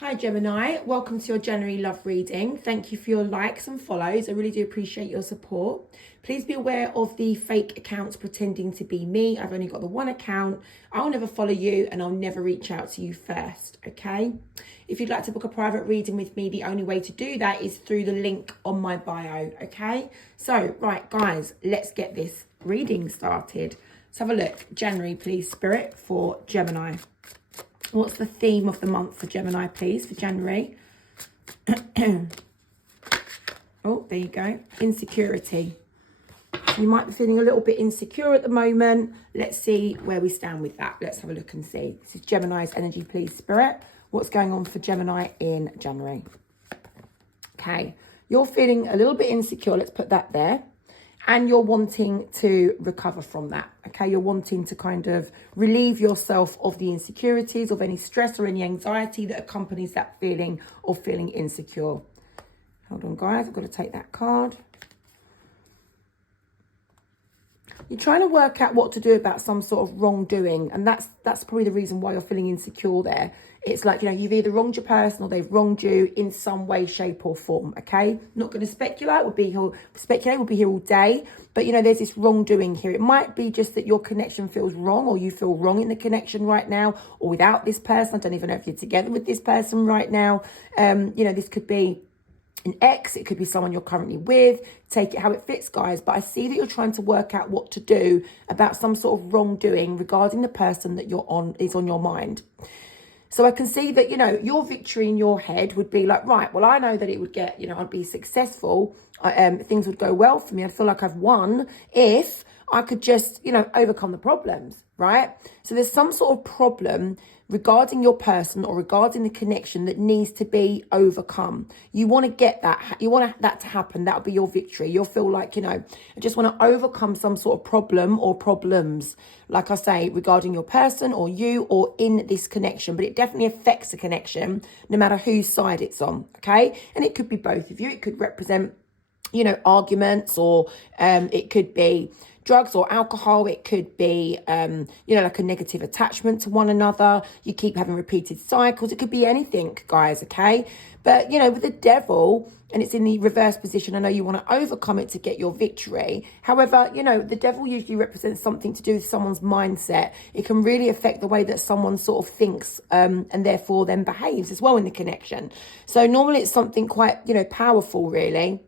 Hi Gemini, welcome to your January love reading. Thank you for your likes and follows. I really do appreciate your support. Please be aware of the fake accounts pretending to be me. I've only got the one account. I'll never follow you and I'll never reach out to you first, okay? If you'd like to book a private reading with me, the only way to do that is through the link on my bio, okay? So, right guys, let's get this reading started. Let's have a look. January, please, Spirit, for Gemini. What's the theme of the month for Gemini, please, for January? Oh, there you go. Insecurity. You might be feeling a little bit insecure at the moment. Let's see where we stand with that. Let's have a look and see. This is Gemini's energy, please, Spirit. What's going on for Gemini in January? Okay. You're feeling a little bit insecure. Let's put that there. And you're wanting to recover from that, okay? You're wanting to kind of relieve yourself of the insecurities, of any stress or any anxiety that accompanies that feeling or feeling insecure. Hold on, guys. I've got to take that card. You're trying to work out what to do about some sort of wrongdoing, and that's probably the reason why you're feeling insecure there. It's like, you know, you've either wronged your person or they've wronged you in some way, shape or form, okay? Not going to speculate. We'll be here all day, but, you know, there's this wrongdoing here. It might be just that your connection feels wrong or you feel wrong in the connection right now or without this person. I don't even know if you're together with this person right now. You know, this could be an ex, it could be someone you're currently with. Take it how it fits, guys. But I see that you're trying to work out what to do about some sort of wrongdoing regarding the person that is on your mind. So I can see that, you know, your victory in your head would be like, right, well, I know that it would get, you know, I'd be successful. Things would go well for me. I feel like I've won if I could just, you know, overcome the problems, right? So there's some sort of problem regarding your person or regarding the connection that needs to be overcome. You want to get that. You want that to happen. That'll be your victory. You'll feel like, you know, I just want to overcome some sort of problem or problems, like I say, regarding your person or you or in this connection. But it definitely affects the connection no matter whose side it's on, okay? And it could be both of you. It could represent, you know, arguments, or it could be drugs or alcohol. It could be, you know, like a negative attachment to one another. You keep having repeated cycles. It could be anything, guys, okay? But, you know, with the devil, and it's in the reverse position, I know you want to overcome it to get your victory. However, you know, the devil usually represents something to do with someone's mindset. It can really affect the way that someone sort of thinks and therefore then behaves as well in the connection. So normally it's something quite, you know, powerful, really.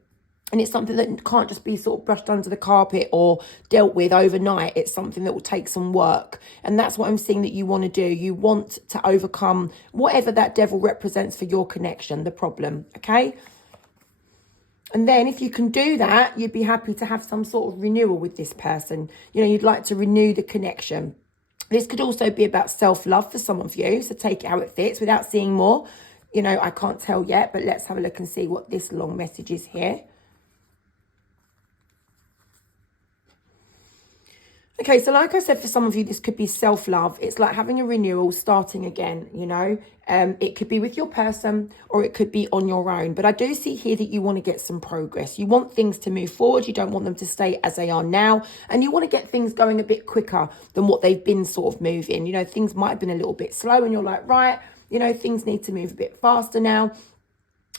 And it's something that can't just be sort of brushed under the carpet or dealt with overnight. It's something that will take some work. And that's what I'm seeing that you want to do. You want to overcome whatever that devil represents for your connection, the problem, okay? And then if you can do that, you'd be happy to have some sort of renewal with this person. You know, you'd like to renew the connection. This could also be about self-love for some of you. So take it how it fits without seeing more. You know, I can't tell yet, but let's have a look and see what this long message is here. Okay, so like I said, for some of you, this could be self-love. It's like having a renewal, starting again, you know. It could be with your person or it could be on your own. But I do see here that you want to get some progress. You want things to move forward. You don't want them to stay as they are now. And you want to get things going a bit quicker than what they've been sort of moving. You know, things might have been a little bit slow and you're like, right, you know, things need to move a bit faster now.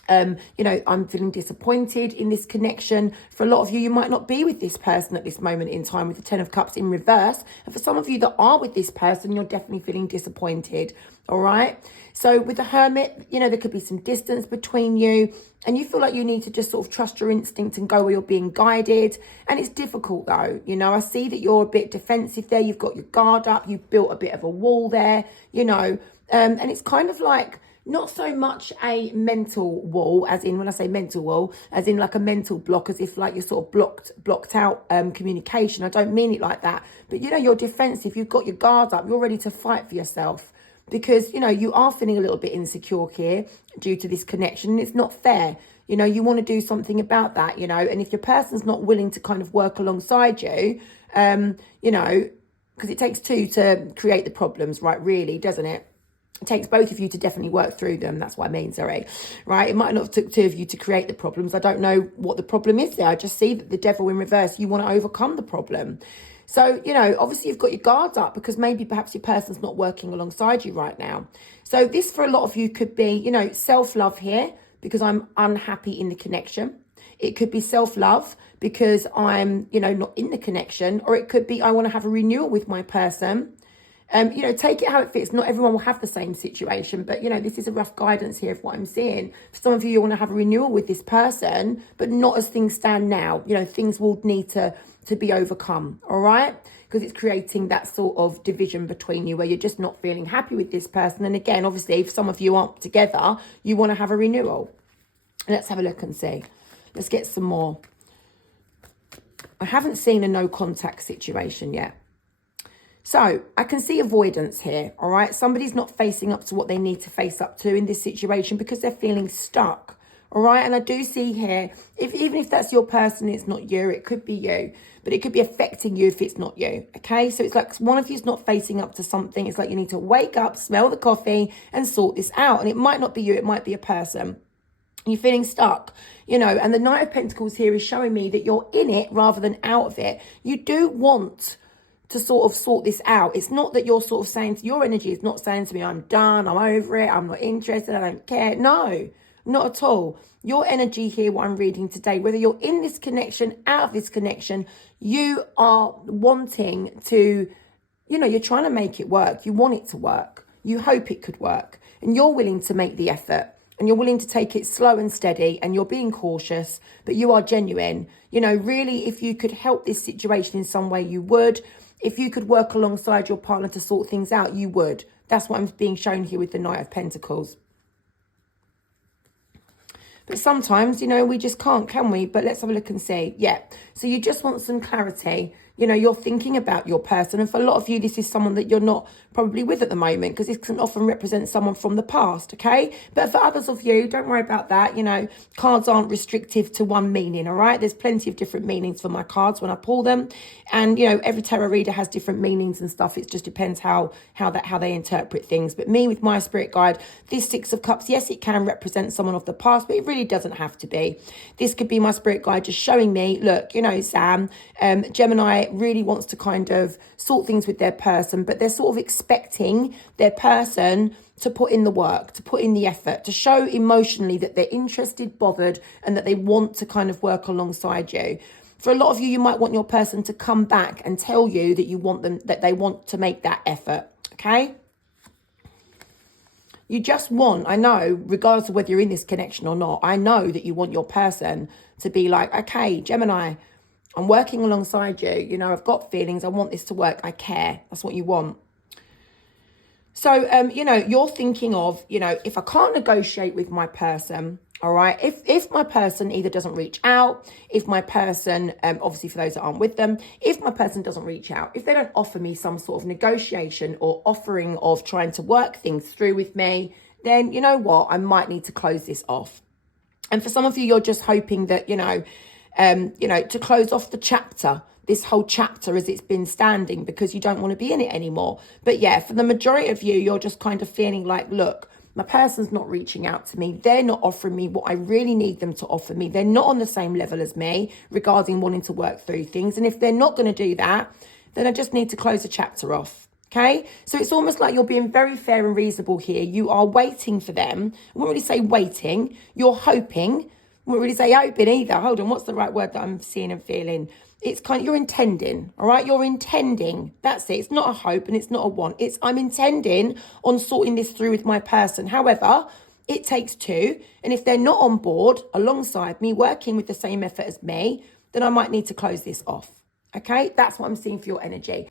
You know, I'm feeling disappointed in this connection. For a lot of you, you might not be with this person at this moment in time with the 10 of Cups in reverse. And for some of you that are with this person, you're definitely feeling disappointed. All right. So with the Hermit, you know, there could be some distance between you and you feel like you need to just sort of trust your instinct and go where you're being guided. And it's difficult though. You know, I see that you're a bit defensive there. You've got your guard up. You've built a bit of a wall there, you know, and it's kind of like, not so much a mental wall, as in, when I say mental wall, as in like a mental block, as if like you're sort of blocked out communication. I don't mean it like that. But, you know, you're defensive. You've got your guard up. You're ready to fight for yourself because, you know, you are feeling a little bit insecure here due to this connection. And it's not fair. You know, you want to do something about that, you know, and if your person's not willing to kind of work alongside you, you know, because it takes two to create the problems, right? Really, doesn't it? It takes both of you to definitely work through them. That's what I mean, sorry. Right? It might not have took two of you to create the problems. I don't know what the problem is there. I just see that the devil in reverse, you want to overcome the problem. So, you know, obviously you've got your guards up because maybe perhaps your person's not working alongside you right now. So this for a lot of you could be, you know, self-love here because I'm unhappy in the connection. It could be self-love because I'm, you know, not in the connection, or it could be I want to have a renewal with my person. You know, take it how it fits. Not everyone will have the same situation, but, you know, this is a rough guidance here of what I'm seeing. For some of you, you want to have a renewal with this person, but not as things stand now. You know, things will need to be overcome, all right? Because it's creating that sort of division between you where you're just not feeling happy with this person. And again, obviously, if some of you aren't together, you want to have a renewal. Let's have a look and see. Let's get some more. I haven't seen a no contact situation yet. So I can see avoidance here, all right? Somebody's not facing up to what they need to face up to in this situation because they're feeling stuck, all right? And I do see here, even if that's your person, it's not you, it could be you, but it could be affecting you if it's not you, okay? So it's like one of you's not facing up to something. It's like you need to wake up, smell the coffee and sort this out. And it might not be you, it might be a person. You're feeling stuck, you know, and the Knight of Pentacles here is showing me that you're in it rather than out of it. You do want to sort of sort this out. It's not that you're sort of saying to your energy, it's not saying to me, I'm done, I'm over it, I'm not interested, I don't care. No, not at all. Your energy here, what I'm reading today, whether you're in this connection, out of this connection, you are wanting to, you know, you're trying to make it work. You want it to work. You hope it could work. And you're willing to make the effort. And you're willing to take it slow and steady, and you're being cautious, but you are genuine. You know, really, if you could help this situation in some way, you would. If you could work alongside your partner to sort things out, you would. That's what I'm being shown here with the Knight of Pentacles. But sometimes, you know, we just can't, can we? But let's have a look and see. Yeah. So you just want some clarity. You know, you're thinking about your person. And for a lot of you, this is someone that you're not probably with at the moment, because this can often represent someone from the past, okay? But for others of you, don't worry about that. You know, cards aren't restrictive to one meaning, all right? There's plenty of different meanings for my cards when I pull them. And, you know, every tarot reader has different meanings and stuff. It just depends how they interpret things. But me, with my spirit guide, this Six of Cups, yes, it can represent someone of the past, but it really doesn't have to be. This could be my spirit guide just showing me, look, you know, Sam, Gemini really wants to kind of sort things with their person, but they're sort of expecting their person to put in the work, to put in the effort, to show emotionally that they're interested, bothered, and that they want to kind of work alongside you. For a lot of you, you might want your person to come back and tell you that you want them, that they want to make that effort, okay? You just want, I know, regardless of whether you're in this connection or not, I know that you want your person to be like, okay, Gemini, I'm working alongside you. You know, I've got feelings. I want this to work. I care. That's what you want. So, you know, you're thinking of, you know, if I can't negotiate with my person, all right, if my person either doesn't reach out, if my person, obviously for those that aren't with them, if my person doesn't reach out, if they don't offer me some sort of negotiation or offering of trying to work things through with me, then you know what, I might need to close this off. And for some of you, you're just hoping that, you know, to close off the chapter, this whole chapter as it's been standing, because you don't want to be in it anymore. But yeah, for the majority of you, you're just kind of feeling like, look, my person's not reaching out to me. They're not offering me what I really need them to offer me. They're not on the same level as me regarding wanting to work through things. And if they're not going to do that, then I just need to close the chapter off. Okay, so it's almost like you're being very fair and reasonable here. You are waiting for them. I wouldn't really say waiting. You're hoping. I wouldn't really say hoping either. Hold on, what's the right word that I'm seeing and feeling? It's kind of, you're intending, all right? You're intending. That's it. It's not a hope and it's not a want. It's I'm intending on sorting this through with my person. However, it takes two. And if they're not on board alongside me, working with the same effort as me, then I might need to close this off. Okay, that's what I'm seeing for your energy.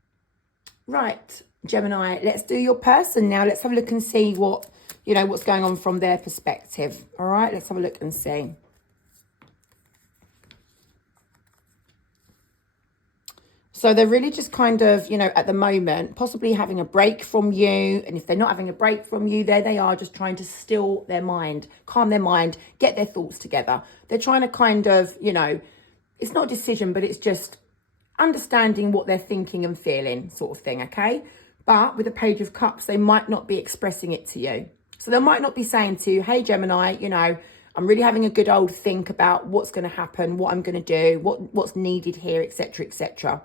Right, Gemini, let's do your person now. Let's have a look and see what, you know, what's going on from their perspective. All right, let's have a look and see. So they're really just kind of, you know, at the moment, possibly having a break from you. And if they're not having a break from you, there they are just trying to still their mind, calm their mind, get their thoughts together. They're trying to kind of, you know, it's not a decision, but it's just understanding what they're thinking and feeling sort of thing, okay? But with the Page of Cups, they might not be expressing it to you. So they might not be saying to you, hey, Gemini, you know, I'm really having a good old think about what's going to happen, what I'm going to do, what's needed here, etc., etc.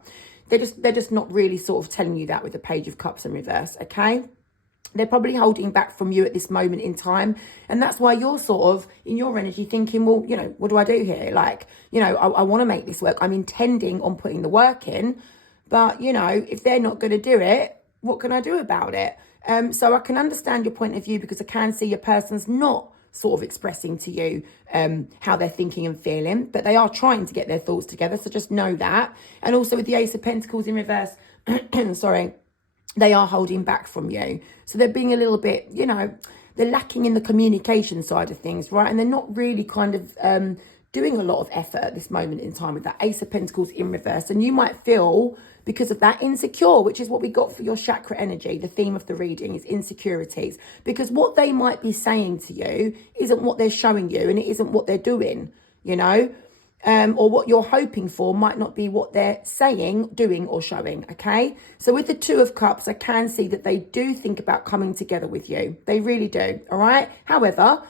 they're just not really sort of telling you that with the Page of Cups in reverse, okay? They're probably holding back from you at this moment in time. And that's why you're sort of in your energy thinking, well, you know, what do I do here? Like, you know, I want to make this work. I'm intending on putting the work in. But, you know, if they're not going to do it, what can I do about it? So I can understand your point of view, because I can see your person's not sort of expressing to you how they're thinking and feeling. But they are trying to get their thoughts together. So just know that. And also with the Ace of Pentacles in reverse, sorry, they are holding back from you. So they're being a little bit, you know, they're lacking in the communication side of things, right? And they're not really kind of doing a lot of effort at this moment in time with that Ace of Pentacles in reverse. And you might feel, because of that, insecure, which is what we got for your chakra energy. The theme of the reading is insecurities, because what they might be saying to you isn't what they're showing you, and it isn't what they're doing, you know? Or what you're hoping for might not be what they're saying, doing, or showing, okay? So with the Two of Cups, I can see that they do think about coming together with you. They really do, all right? However,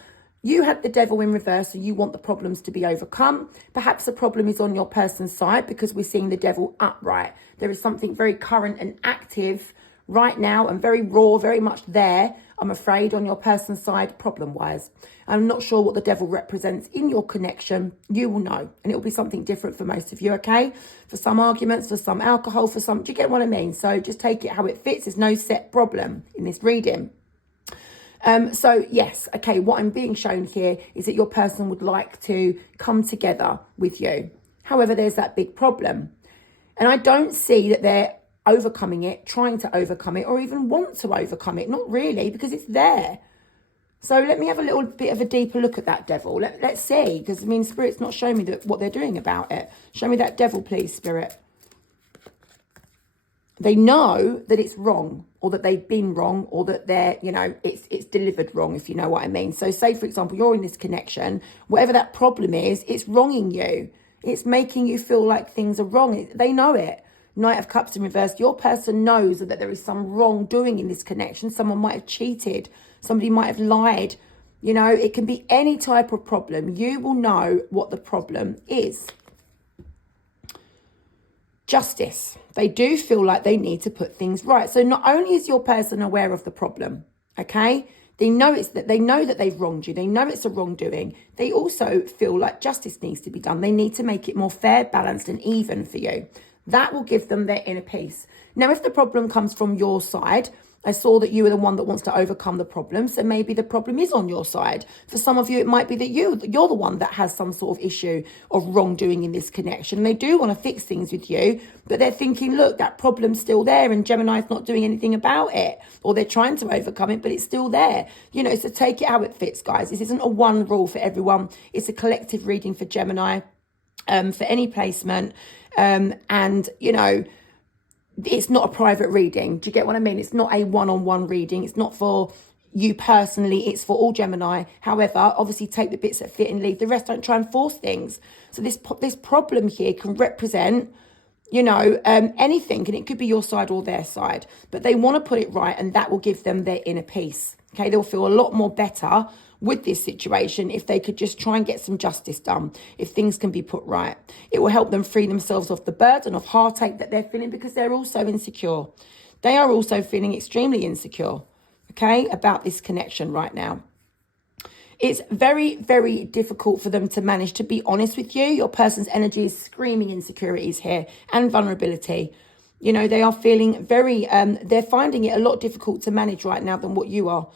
you had the Devil in reverse, so you want the problems to be overcome. Perhaps the problem is on your person's side, because we're seeing the Devil upright. There is something very current and active right now and very raw, very much there, I'm afraid, on your person's side, problem-wise. I'm not sure what the Devil represents in your connection. You will know, and it will be something different for most of you, okay? For some arguments, for some alcohol, for some, do you get what I mean? So just take it how it fits. There's no set problem in this reading. So yes, okay, what I'm being shown here is that your person would like to come together with you. However, there's that big problem. And I don't see that they're overcoming it, trying to overcome it, or even want to overcome it. Not really, because it's there. So let me have a little bit of a deeper look at that Devil. Let's see, because, I mean, Spirit's not showing me what they're doing about it. Show me that Devil, please, Spirit. They know that it's wrong, or that they've been wrong, or that they're, you know, it's delivered wrong, if you know what I mean. So say, for example, you're in this connection, whatever that problem is, it's wronging you. It's making you feel like things are wrong. They know it. Knight of Cups in reverse. Your person knows that there is some wrongdoing in this connection. Someone might have cheated. Somebody might have lied. You know, it can be any type of problem. You will know what the problem is. Justice. They do feel like they need to put things right. So not only is your person aware of the problem, okay? They know that they've wronged you. They know it's a wrongdoing. They also feel like justice needs to be done. They need to make it more fair, balanced, and even for you. That will give them their inner peace. Now, if the problem comes from your side, I saw that you are the one that wants to overcome the problem. So maybe the problem is on your side. For some of you, it might be that you're the one that has some sort of issue of wrongdoing in this connection. And they do want to fix things with you, but they're thinking, look, that problem's still there and Gemini's not doing anything about it. Or they're trying to overcome it, but it's still there. You know, so take it how it fits, guys. This isn't a one rule for everyone. It's a collective reading for Gemini, for any placement. And, you know, it's not a private reading. Do you get what I mean? It's not a one-on-one reading. It's not for you personally. It's for all Gemini. However, obviously take the bits that fit and leave the rest. Don't try and force things. So this problem here can represent, you know, anything. And it could be your side or their side. But they want to put it right, and that will give them their inner peace. Okay, they'll feel a lot more better with this situation if they could just try and get some justice done, if things can be put right. It will help them free themselves of the burden of heartache that they're feeling, because they're also insecure. They are also feeling extremely insecure, okay, about this connection right now. It's very, very difficult for them to manage, to be honest with you. Your person's energy is screaming insecurities here and vulnerability. You know, they are feeling very, they're finding it a lot difficult to manage right now than what you are.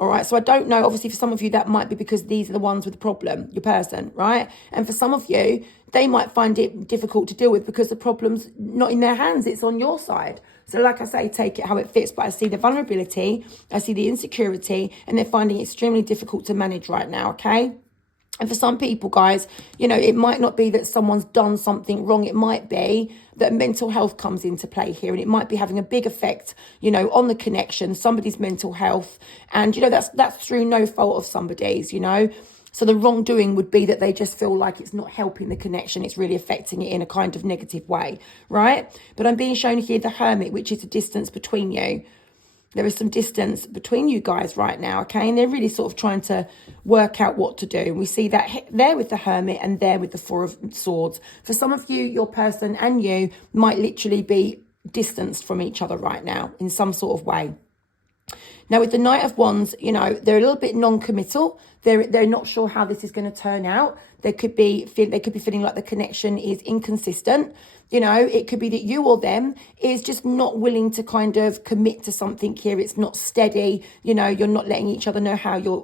All right, so I don't know, obviously for some of you that might be because these are the ones with the problem, your person, right? And for some of you, they might find it difficult to deal with because the problem's not in their hands, it's on your side. So like I say, take it how it fits, but I see the vulnerability, I see the insecurity, and they're finding it extremely difficult to manage right now, okay? And for some people, guys, you know, it might not be that someone's done something wrong. It might be that mental health comes into play here, and it might be having a big effect, you know, on the connection, somebody's mental health. And, you know, that's through no fault of somebody's, you know. So the wrongdoing would be that they just feel like it's not helping the connection. It's really affecting it in a kind of negative way, right? But I'm being shown here the Hermit, which is a distance between you. There is some distance between you guys right now, okay? And they're really sort of trying to work out what to do. And we see that there with the Hermit and there with the Four of Swords. For some of you, your person and you might literally be distanced from each other right now in some sort of way. Now, with the Knight of Wands, you know, they're a little bit non-committal. They're not sure how this is going to turn out. They could be feeling like the connection is inconsistent. You know, it could be that you or them is just not willing to kind of commit to something here. It's not steady. You know, you're not letting each other know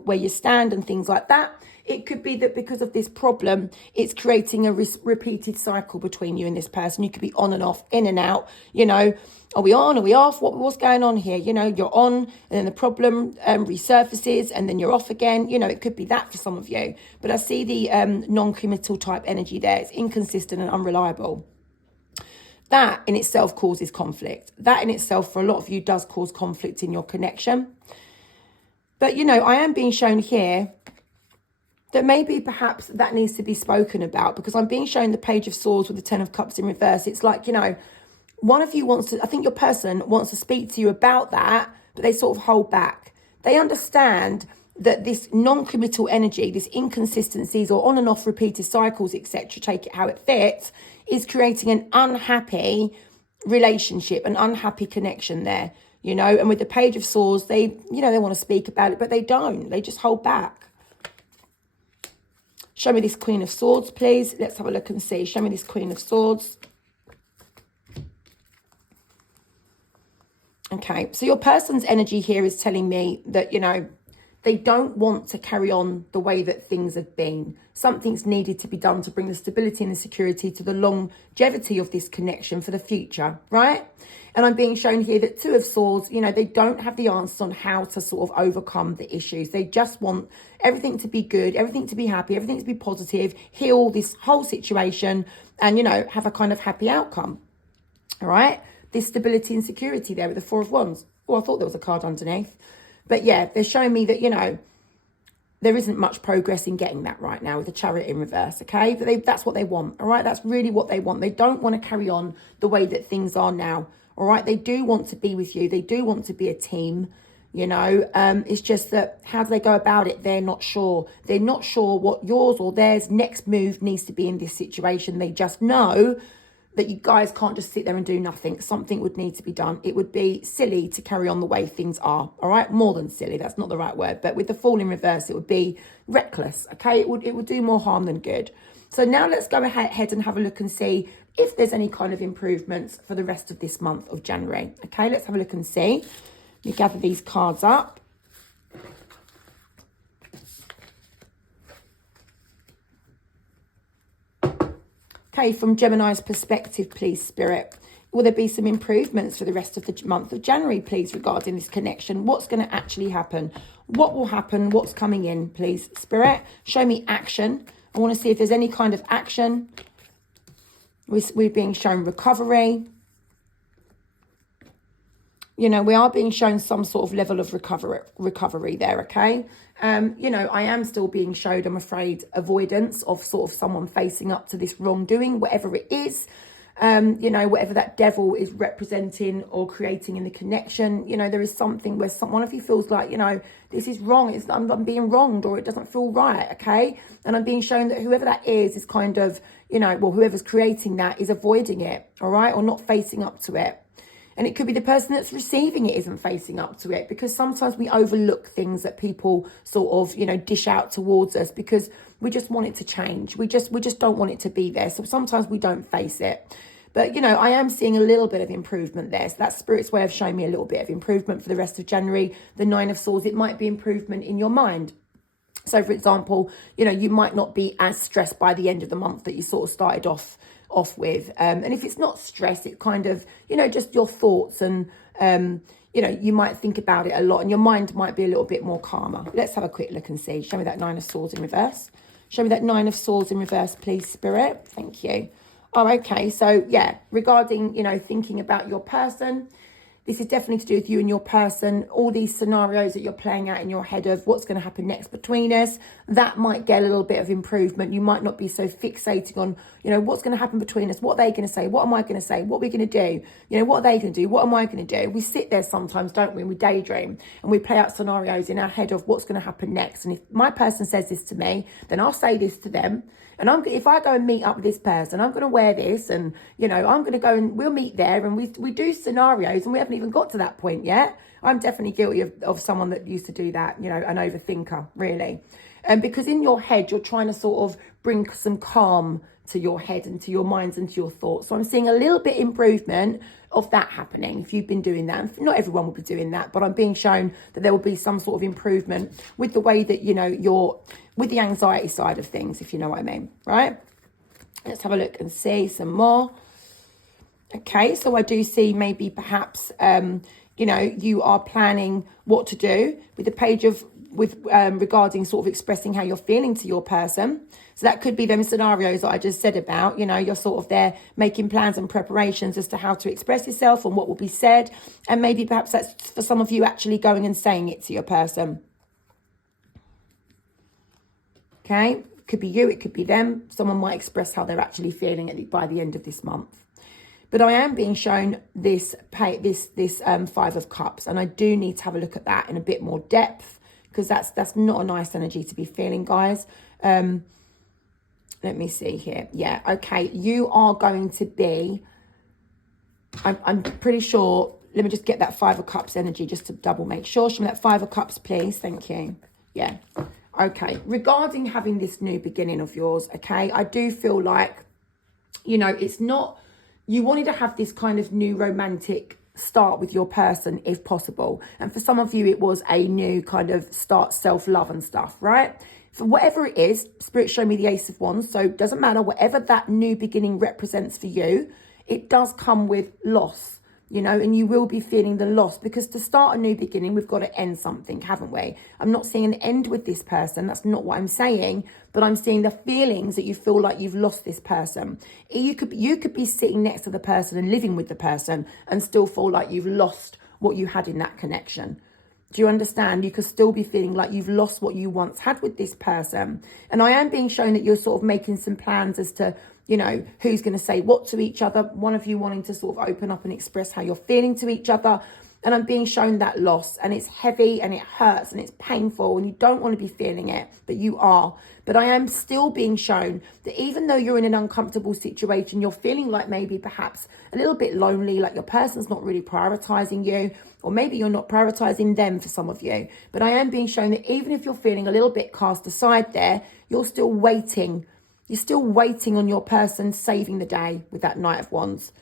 where you stand and things like that. It could be that because of this problem, it's creating a repeated cycle between you and this person. You could be on and off, in and out, you know. Are we on? Are we off? What's going on here? You know, you're on and then the problem resurfaces and then you're off again. You know, it could be that for some of you. But I see the non-committal type energy there. It's inconsistent and unreliable. That in itself causes conflict. That in itself for a lot of you does cause conflict in your connection. But, you know, I am being shown here that maybe perhaps that needs to be spoken about, because I'm being shown the Page of Swords with the Ten of Cups in reverse. It's like, you know, one of you wants to, I think your person wants to speak to you about that, but they sort of hold back. They understand that this non-committal energy, this inconsistencies or on and off repeated cycles, etc., take it how it fits, is creating an unhappy relationship, an unhappy connection there, you know. And with the Page of Swords, they want to speak about it, but they don't. They just hold back. Show me this Queen of Swords, please. Let's have a look and see. Show me this Queen of Swords. Okay, so your person's energy here is telling me that, you know, they don't want to carry on the way that things have been. Something's needed to be done to bring the stability and the security to the longevity of this connection for the future, right? And I'm being shown here that Two of Swords, you know, they don't have the answers on how to sort of overcome the issues. They just want everything to be good, everything to be happy, everything to be positive, heal this whole situation and, you know, have a kind of happy outcome, all right? This stability and security there with the Four of Wands. Oh, I thought there was a card underneath. But yeah, they're showing me that, you know, there isn't much progress in getting that right now with the Chariot in reverse, okay? But that's what they want, all right? That's really what they want. They don't want to carry on the way that things are now, all right? They do want to be with you. They do want to be a team, you know? It's just that how do they go about it? They're not sure. They're not sure what yours or theirs next move needs to be in this situation. They just know that you guys can't just sit there and do nothing. Something would need to be done. It would be silly to carry on the way things are, all right? More than silly, that's not the right word. But with the Fool in reverse, it would be reckless, okay? It would do more harm than good. So now let's go ahead and have a look and see if there's any kind of improvements for the rest of this month of January. Okay, let's have a look and see. Let me gather these cards up. Okay, from Gemini's perspective, please, Spirit. Will there be some improvements for the rest of the month of January, please, regarding this connection? What's going to actually happen? What will happen? What's coming in, please, Spirit? Show me action. I want to see if there's any kind of action. We're being shown recovery. You know, we are being shown some sort of level of recovery there, okay? You know, I am still being showed, I'm afraid, avoidance of sort of someone facing up to this wrongdoing, whatever it is. You know, whatever that devil is representing or creating in the connection. You know, there is something where one of you feels like, you know, this is wrong. I'm being wronged, or it doesn't feel right, okay? And I'm being shown that whoever that is kind of, you know, well, whoever's creating that is avoiding it, all right? Or not facing up to it. And it could be the person that's receiving it isn't facing up to it, because sometimes we overlook things that people sort of, you know, dish out towards us because we just want it to change. We just don't want it to be there. So sometimes we don't face it. But, you know, I am seeing a little bit of improvement there. So that's Spirit's way of showing me a little bit of improvement for the rest of January. The Nine of Swords, it might be improvement in your mind. So, for example, you know, you might not be as stressed by the end of the month that you sort of started off with. And if it's not stress, it kind of, you know, just your thoughts and, you know, you might think about it a lot and your mind might be a little bit more calmer. Let's have a quick look and see. Show me that Nine of Swords in reverse. Show me that Nine of Swords in reverse, please, Spirit. Thank you. Oh, okay. So, yeah, regarding, you know, thinking about your person, This is definitely to do with you and your person. All these scenarios that you're playing out in your head of what's going to happen next between us, that might get a little bit of improvement. You might not be so fixating on, you know, what's going to happen between us, what are they going to say, what am I going to say, what are we going to do, you know, what are they going to do, what am I going to do? We sit there sometimes, don't we, and we daydream and we play out scenarios in our head of what's going to happen next. And if my person says this to me, then I'll say this to them. And if I go and meet up with this person, I'm going to wear this, and, you know, I'm going to go and we'll meet there, and we do scenarios, and we haven't even got to that point yet. I'm definitely guilty of someone that used to do that, you know, an overthinker, really. Because in your head, you're trying to sort of bring some calm to your head and to your minds and to your thoughts. So I'm seeing a little bit improvement of that happening if you've been doing that. Not everyone will be doing that, but I'm being shown that there will be some sort of improvement with the way that, you know, you're with the anxiety side of things, if you know what I mean, right? Let's have a look and see some more. Okay, so I do see maybe perhaps, you know, you are planning what to do with the page of, regarding sort of expressing how you're feeling to your person. So that could be them scenarios that I just said about, you know, you're sort of there making plans and preparations as to how to express yourself and what will be said. And maybe perhaps that's for some of you actually going and saying it to your person. Okay, it could be you, it could be them. Someone might express how they're actually feeling by the end of this month. But I am being shown this Five of Cups, and I do need to have a look at that in a bit more depth, because that's not a nice energy to be feeling, guys. Let me see here. Yeah, okay, you are going to be, I'm pretty sure, let me just get that Five of Cups energy just to double make sure. Show me that Five of Cups, please. Thank you. Yeah. Okay, regarding having this new beginning of yours, okay, I do feel like, you know, it's not, you wanted to have this kind of new romantic start with your person if possible. And for some of you, it was a new kind of start self-love and stuff, right? For whatever it is, Spirit show me the Ace of Wands. So it doesn't matter, whatever that new beginning represents for you, it does come with loss. You know, and you will be feeling the loss, because to start a new beginning, we've got to end something, haven't we? I'm not seeing an end with this person. That's not what I'm saying, but I'm seeing the feelings that you feel like you've lost this person. You could be sitting next to the person and living with the person and still feel like you've lost what you had in that connection. Do you understand? You could still be feeling like you've lost what you once had with this person. And I am being shown that you're sort of making some plans as to, you know, who's going to say what to each other. One of you wanting to sort of open up and express how you're feeling to each other. And I'm being shown that loss, and it's heavy and it hurts and it's painful and you don't want to be feeling it, but you are. But I am still being shown that even though you're in an uncomfortable situation, you're feeling like maybe perhaps a little bit lonely, like your person's not really prioritizing you, or maybe you're not prioritizing them for some of you. But I am being shown that even if you're feeling a little bit cast aside there, you're still waiting. You're still waiting on your person saving the day with that Knight of Wands.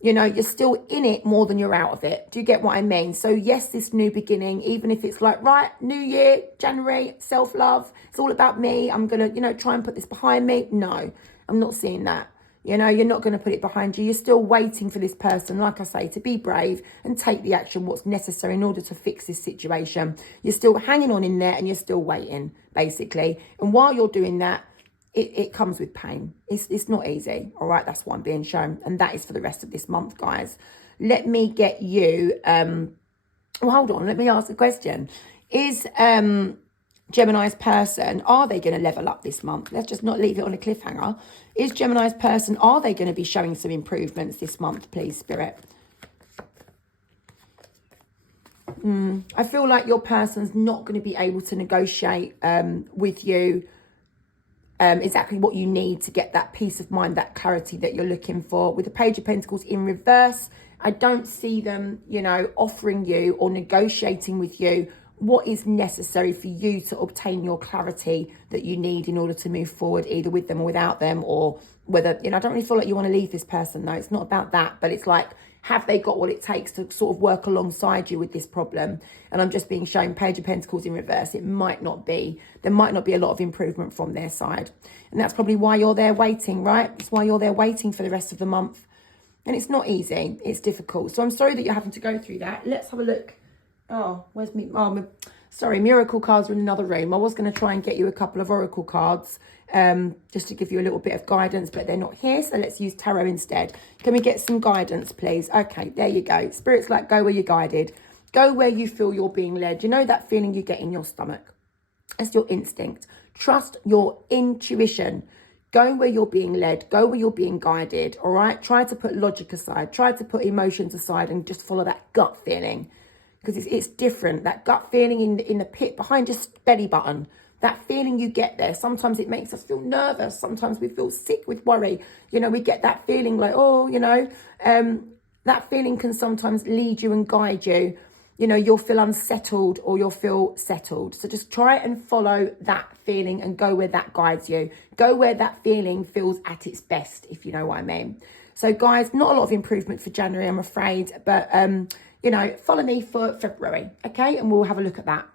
You know, you're still in it more than you're out of it. Do you get what I mean? So yes, this new beginning, even if it's like, right, new year, January, self-love, it's all about me. I'm going to, you know, try and put this behind me. No, I'm not seeing that. You know, you're not going to put it behind you. You're still waiting for this person, like I say, to be brave and take the action, what's necessary in order to fix this situation. You're still hanging on in there and you're still waiting, basically. And while you're doing that, it comes with pain. It's not easy. All right, that's what I'm being shown. And that is for the rest of this month, guys. Let me get you, well, hold on, let me ask a question. Is Gemini's person, are they going to level up this month? Let's just not leave it on a cliffhanger. Is Gemini's person, are they going to be showing some improvements this month, please, Spirit? I feel like your person's not going to be able to negotiate with you exactly what you need to get that peace of mind, that clarity that you're looking for. With the Page of Pentacles in reverse, I don't see them, you know, offering you or negotiating with you what is necessary for you to obtain your clarity that you need in order to move forward, either with them or without them, or whether, you know, I don't really feel like you want to leave this person. No, it's not about that, but it's like, have they got what it takes to sort of work alongside you with this problem? And I'm just being shown Page of Pentacles in reverse. It might not be. There might not be a lot of improvement from their side. And that's probably why you're there waiting, right? It's why you're there waiting for the rest of the month. And it's not easy. It's difficult. So I'm sorry that you're having to go through that. Let's have a look. Oh, where's me? Oh, Sorry, miracle cards are in another room. I was going to try and get you a couple of oracle cards just to give you a little bit of guidance, but they're not here, so let's use tarot instead. Can we get some guidance, please? Okay, there you go. Spirit's like, go where you're guided. Go where you feel you're being led. You know that feeling you get in your stomach? It's your instinct. Trust your intuition. Go where you're being led. Go where you're being guided, all right? Try to put logic aside. Try to put emotions aside and just follow that gut feeling. Because it's different. That gut feeling in the pit behind your belly button. That feeling you get there. Sometimes it makes us feel nervous. Sometimes we feel sick with worry. You know, we get that feeling like, oh, you know, that feeling can sometimes lead you and guide you. You know, you'll feel unsettled or you'll feel settled. So just try and follow that feeling and go where that guides you. Go where that feeling feels at its best, if you know what I mean. So guys, not a lot of improvement for January, I'm afraid. But, you know, follow me for February, okay? And we'll have a look at that.